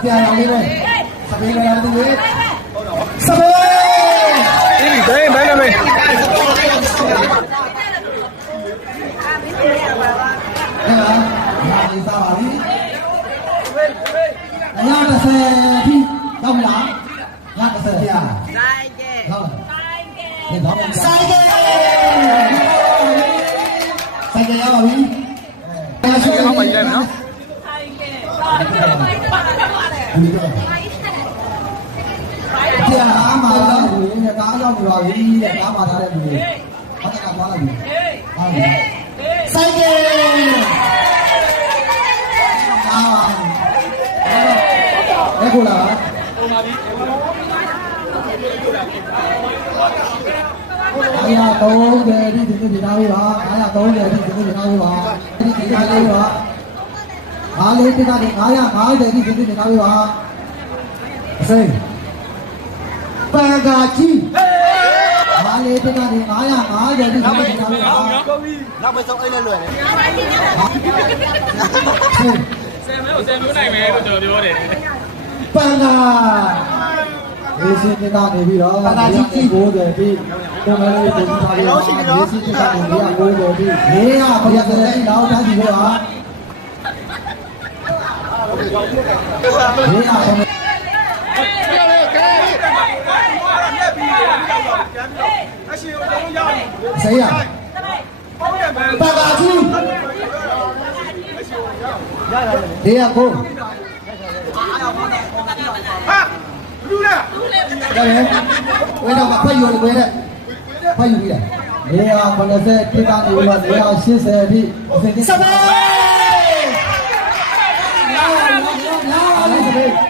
ဆရာတော်လေးပဲစပင်းကလည်းသူလေစပင်းဒီတိုင်းဘယ်လိုလဲဒီစားပါပြီအရာ30ပြီတော့မလားရ30ပြဆိုင်ကဲဟုတ်ဆိုင်ကဲဆိုင်ကဲရပါပြီအဲ့ဒါဆိုရင်နော်ကြာအားမှာတော့ဒီနေ့ကားရောက်ပြီပါပြီတဲ့ကားမှာထားတဲ့လူတွေဟုတ်ကဲ့ပါလိုက်ပြီဟုတ်ပြီဆိုင်ကယ်အဲ့ကိုလားပုံပါပြီ930ဒီဒီနားလေးပါ930ဒီဒီနားလေးပါဒီနားလေးပါအားလေးတိကနေ950ဒီဒီနားလေးပါအစိမ်းပန်ကာကြီးအားလေးတိကနေ950ဒီဒီနားလေးပါနောက်ပဲဆုံးအိတ်လဲလွယ်တယ်ဆယ်မျိုးနိုင်မယ်လို့ကျွန်တော်ပြောတယ်ပန်ကာရေးစင်းနေတာနေပြီးတော့ပန်ကာကြီး90ပြီးပုံမှန်လေးပုံထားပြီးတော့ရေးစင်းနေတာနေပြီး90ပြီး400ဘယ်ရတယ်လောက်ထားကြည့်လို့ဟာ谁呀？大家去。李亚坤。啊，录了。家人，为了把快有的回来，快有的。你要本来是地方有了，你要新设的，什么？来，